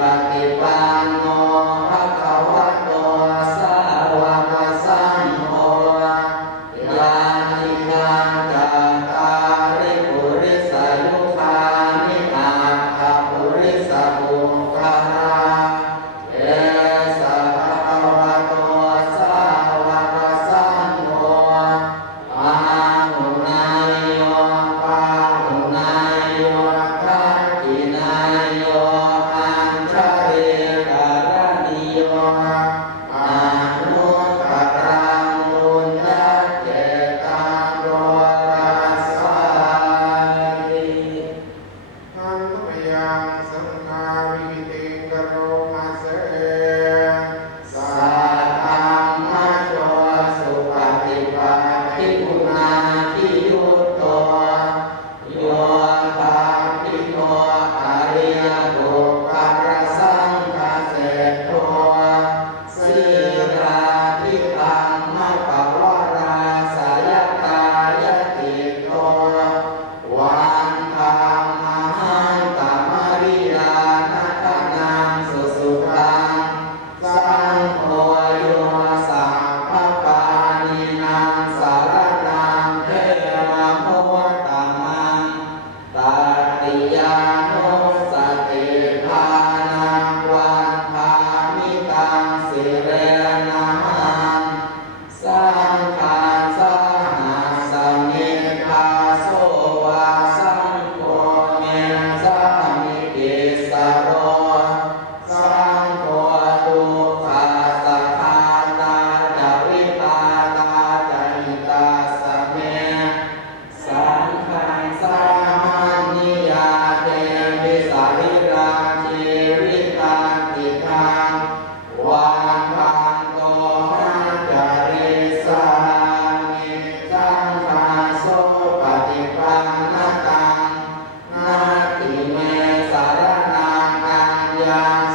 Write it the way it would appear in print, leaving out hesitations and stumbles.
ปฏิปันโนภะคะวะโตสาวกสังโฆญาณิกังกัตตาริปุริสยุคานิอาภาปุริสปุงคาเอสะภะคะวะโตสาวกสังโฆอาหุนายโยปาหุนายโยทักขินายโยอัญชริการณิโยอนุตตรังบุญญาเจตังโรรัสสาติ ทันตุยังสังฆาวิติกโรมาเสสัทธัมมะโชสุปฏิปันธิปุณาทิยุตโตโยธาภิโตอริยบุคคลสังฆเสโทสีราธิธรรมปวาราสยตายติโตวันธรรมหันตมริยานัตนังสุสุตังสังโฆโยสัพพปานินังสารนังเทวโมตตมังตัตติยานุสติภานังวันธามิตังสิเรนะหังสังฆาสหัสสมิคาโสวาสังโฆเมสามิปิสโรสังโฆทุกขาสัทธาตาจาริตาตาจาริตาสเมสังฆังสามัญญิยาเตมิสาริรังชีวิตังติทังวันพันโตหัจจริสามิสังฆาโสปฏิปันนตังนาติเมสารนังอัญญัง